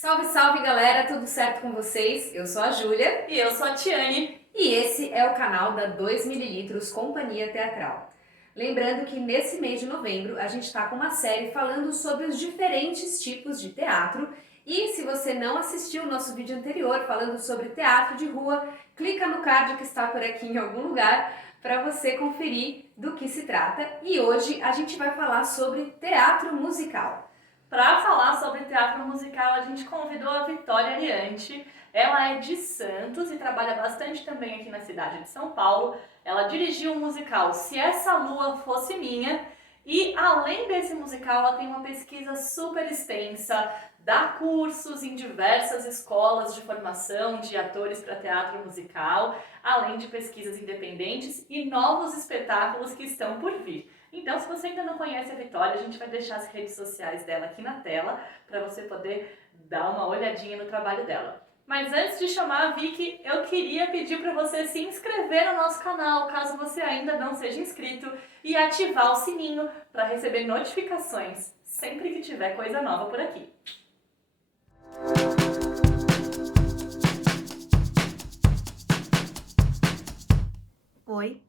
Salve, salve galera, tudo certo com vocês? Eu sou a Júlia E eu sou a Tiane. e esse é o canal da 2ml Companhia Teatral. Lembrando que nesse mês de novembro a gente está com uma série falando sobre os diferentes tipos de teatro e se você não assistiu o nosso vídeo anterior falando sobre teatro de rua, clica no card que está por aqui em algum lugar para você conferir do que se trata. E hoje a gente vai falar sobre teatro musical. Para falar sobre teatro musical, a gente convidou a Vitória Ariante. Ela é de Santos e trabalha bastante também aqui na cidade de São Paulo. Ela dirigiu o musical Se Essa Lua Fosse Minha. E além desse musical, ela tem uma pesquisa super extensa, dá cursos em diversas escolas de formação de atores para teatro musical, além de pesquisas independentes e novos espetáculos que estão por vir. Então, se você ainda não conhece a Vitória, a gente vai deixar as redes sociais dela aqui na tela para você poder dar uma olhadinha no trabalho dela. Mas antes de chamar a Vicky, eu queria pedir para você se inscrever no nosso canal, caso você ainda não seja inscrito, e ativar o sininho para receber notificações sempre que tiver coisa nova por aqui. Oi,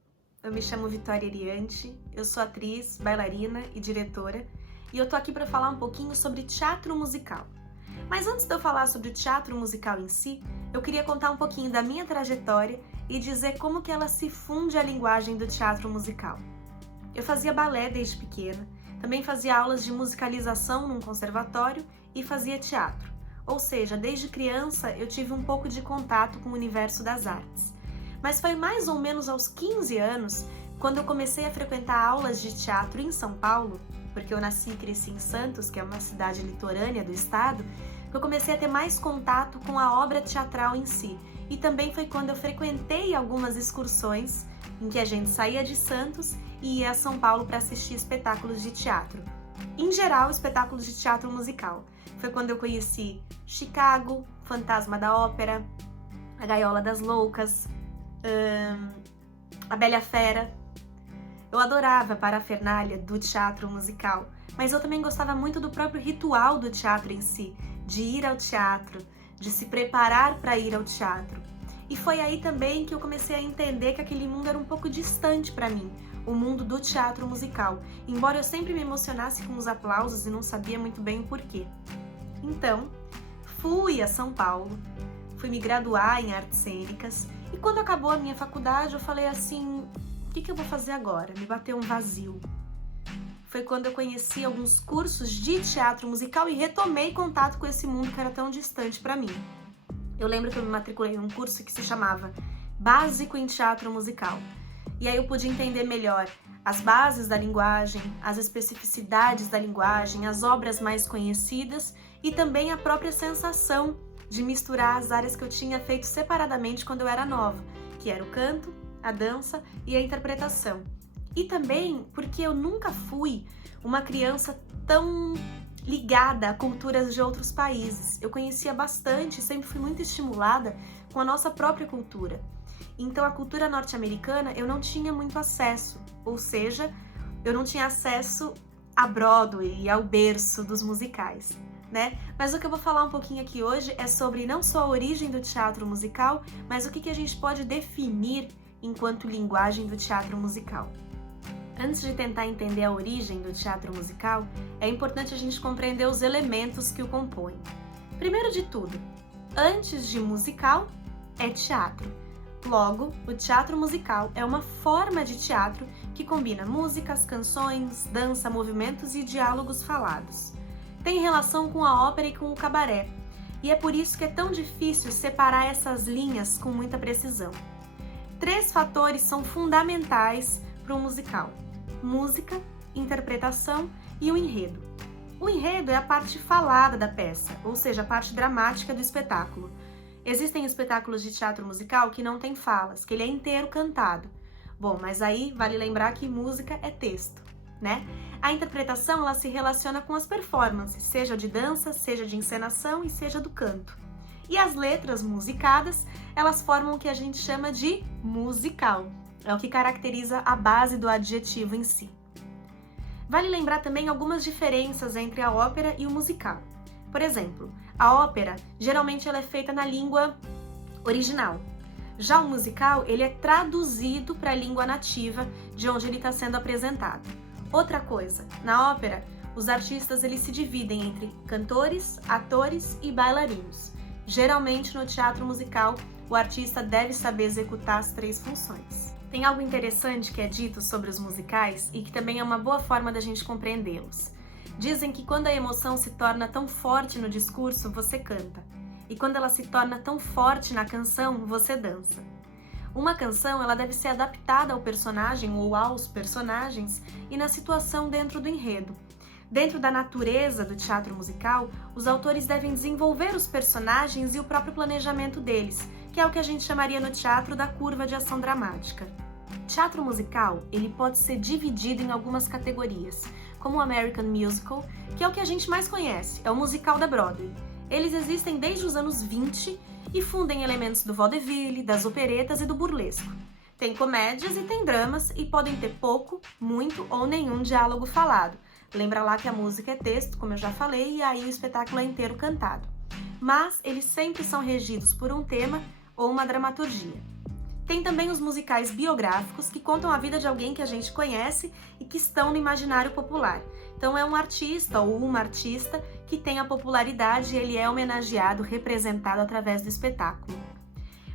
eu me chamo Vitória Ariante, eu sou atriz, bailarina e diretora, e eu tô aqui para falar um pouquinho sobre teatro musical. Mas antes de eu falar sobre o teatro musical em si, eu queria contar um pouquinho da minha trajetória e dizer como que ela se funde à linguagem do teatro musical. Eu fazia balé desde pequena, também fazia aulas de musicalização num conservatório e fazia teatro. Ou seja, desde criança eu tive um pouco de contato com o universo das artes. Mas foi mais ou menos aos 15 anos, quando eu comecei a frequentar aulas de teatro em São Paulo, porque eu nasci e cresci em Santos, que é uma cidade litorânea do estado, que eu comecei a ter mais contato com a obra teatral em si. E também foi quando eu frequentei algumas excursões em que a gente saía de Santos e ia a São Paulo para assistir espetáculos de teatro. Em geral, espetáculos de teatro musical. Foi quando eu conheci Chicago, Fantasma da Ópera, A Gaiola das Loucas, A Bela Fera. Eu adorava a parafernália do teatro musical, mas eu também gostava muito do próprio ritual do teatro em si, de ir ao teatro, de se preparar para ir ao teatro. E foi aí também que eu comecei a entender que aquele mundo era um pouco distante para mim, o mundo do teatro musical, embora eu sempre me emocionasse com os aplausos e não sabia muito bem o porquê. Então, fui a São Paulo, fui me graduar em artes cênicas e quando acabou a minha faculdade eu falei assim, o que eu vou fazer agora? Me bateu um vazio. Foi quando eu conheci alguns cursos de teatro musical e retomei contato com esse mundo que era tão distante para mim. Eu lembro que eu me matriculei num curso que se chamava Básico em Teatro Musical. E aí eu pude entender melhor as bases da linguagem, as especificidades da linguagem, as obras mais conhecidas e também a própria sensação de misturar as áreas que eu tinha feito separadamente quando eu era nova, que era o canto, a dança e a interpretação. E também porque eu nunca fui uma criança tão ligada a culturas de outros países. Eu conhecia bastante, sempre fui muito estimulada com a nossa própria cultura. Então a cultura norte-americana eu não tinha muito acesso, ou seja, eu não tinha acesso a Broadway e ao berço dos musicais, né? Mas o que eu vou falar um pouquinho aqui hoje é sobre não só a origem do teatro musical, mas o que a gente pode definir enquanto linguagem do teatro musical. Antes de tentar entender a origem do teatro musical, é importante a gente compreender os elementos que o compõem. Primeiro de tudo, antes de musical, é teatro. Logo, o teatro musical é uma forma de teatro que combina músicas, canções, dança, movimentos e diálogos falados. Tem relação com a ópera e com o cabaré, e é por isso que é tão difícil separar essas linhas com muita precisão. 3 fatores são fundamentais para um musical: música, interpretação e o enredo. O enredo é a parte falada da peça, ou seja, a parte dramática do espetáculo. Existem espetáculos de teatro musical que não tem falas, que ele é inteiro cantado. Bom, mas aí vale lembrar que música é texto, né? A interpretação ela se relaciona com as performances, seja de dança, seja de encenação e seja do canto. E as letras musicadas, elas formam o que a gente chama de musical. É o que caracteriza a base do adjetivo em si. Vale lembrar também algumas diferenças entre a ópera e o musical. Por exemplo, a ópera, geralmente ela é feita na língua original. Já o musical, ele é traduzido para a língua nativa de onde ele está sendo apresentado. Outra coisa, na ópera, os artistas eles se dividem entre cantores, atores e bailarinos. Geralmente no teatro musical, o artista deve saber executar as 3 funções. Tem algo interessante que é dito sobre os musicais e que também é uma boa forma da gente compreendê-los. Dizem que quando a emoção se torna tão forte no discurso, você canta. E quando ela se torna tão forte na canção, você dança. Uma canção ela deve ser adaptada ao personagem ou aos personagens e na situação dentro do enredo. Dentro da natureza do teatro musical, os autores devem desenvolver os personagens e o próprio planejamento deles, que é o que a gente chamaria no teatro da curva de ação dramática. Teatro musical, ele pode ser dividido em algumas categorias, como o American Musical, que é o que a gente mais conhece, é o musical da Broadway. Eles existem desde os anos 20 e fundem elementos do vaudeville, das operetas e do burlesco. Tem comédias e tem dramas e podem ter pouco, muito ou nenhum diálogo falado. Lembra lá que a música é texto, como eu já falei, e aí o espetáculo é inteiro cantado. Mas eles sempre são regidos por um tema ou uma dramaturgia. Tem também os musicais biográficos, que contam a vida de alguém que a gente conhece e que estão no imaginário popular. Então é um artista ou uma artista que tem a popularidade e ele é homenageado, representado através do espetáculo.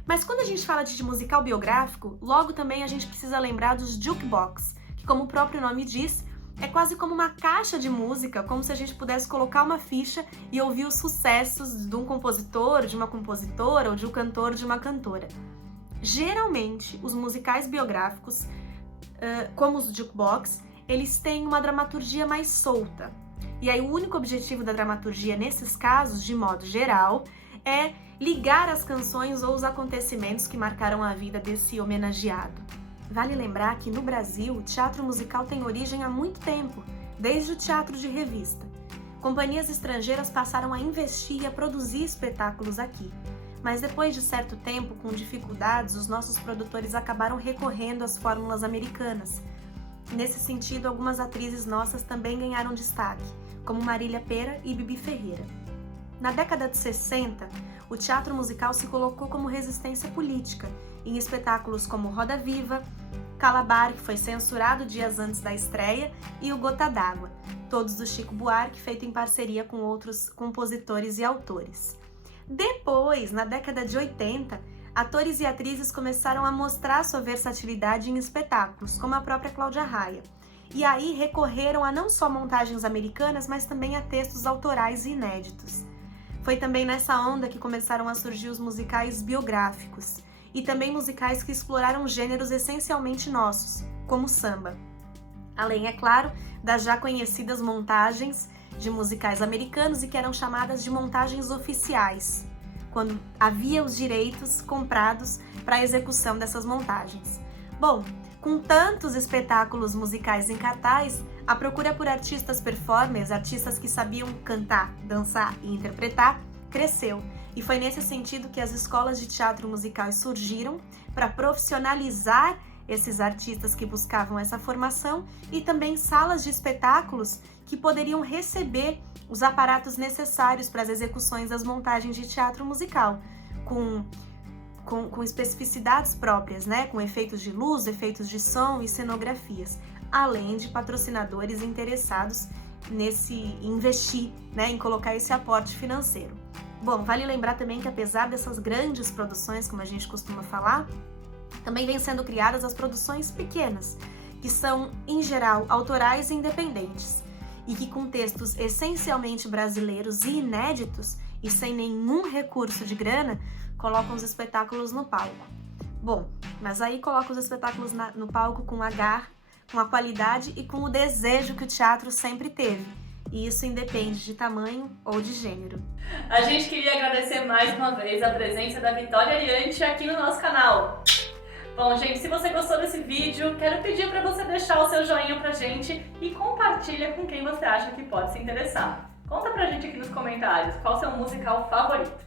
Mas quando a gente fala de musical biográfico, logo também a gente precisa lembrar dos jukebox, que como o próprio nome diz, é quase como uma caixa de música, como se a gente pudesse colocar uma ficha e ouvir os sucessos de um compositor, de uma compositora ou de um cantor, de uma cantora. Geralmente, os musicais biográficos, como os jukebox, eles têm uma dramaturgia mais solta. E aí o único objetivo da dramaturgia nesses casos, de modo geral, é ligar as canções ou os acontecimentos que marcaram a vida desse homenageado. Vale lembrar que no Brasil, o teatro musical tem origem há muito tempo, desde o teatro de revista. Companhias estrangeiras passaram a investir e a produzir espetáculos aqui. Mas depois de certo tempo, com dificuldades, os nossos produtores acabaram recorrendo às fórmulas americanas. Nesse sentido, algumas atrizes nossas também ganharam destaque, como Marília Pêra e Bibi Ferreira. Na década de 60, o teatro musical se colocou como resistência política, em espetáculos como Roda Viva, Calabar, que foi censurado dias antes da estreia, e o Gota d'Água, todos do Chico Buarque, feito em parceria com outros compositores e autores. Depois, na década de 80, atores e atrizes começaram a mostrar sua versatilidade em espetáculos, como a própria Cláudia Raia. E aí recorreram a não só montagens americanas, mas também a textos autorais e inéditos. Foi também nessa onda que começaram a surgir os musicais biográficos, e também musicais que exploraram gêneros essencialmente nossos, como o samba. Além, é claro, das já conhecidas montagens de musicais americanos e que eram chamadas de montagens oficiais, quando havia os direitos comprados para a execução dessas montagens. Bom, com tantos espetáculos musicais em cartaz, a procura por artistas performers, artistas que sabiam cantar, dançar e interpretar, cresceu. E foi nesse sentido que as escolas de teatro musical surgiram para profissionalizar esses artistas que buscavam essa formação e também salas de espetáculos que poderiam receber os aparatos necessários para as execuções das montagens de teatro musical, com especificidades próprias, né? Com efeitos de luz, efeitos de som e cenografias, além de patrocinadores interessados em investir, né? Em colocar esse aporte financeiro. Bom, vale lembrar também que apesar dessas grandes produções, como a gente costuma falar, também vêm sendo criadas as produções pequenas, que são, em geral, autorais e independentes, e que com textos essencialmente brasileiros e inéditos, e sem nenhum recurso de grana, colocam os espetáculos no palco. Bom, mas aí colocam os espetáculos no palco com a garra, com a qualidade e com o desejo que o teatro sempre teve. E isso independe de tamanho ou de gênero. A gente queria agradecer mais uma vez a presença da Vitória Ariante aqui no nosso canal. Bom, gente, se você gostou desse vídeo, quero pedir para você deixar o seu joinha pra gente e compartilha com quem você acha que pode se interessar. Conta pra gente aqui nos comentários qual o seu musical favorito.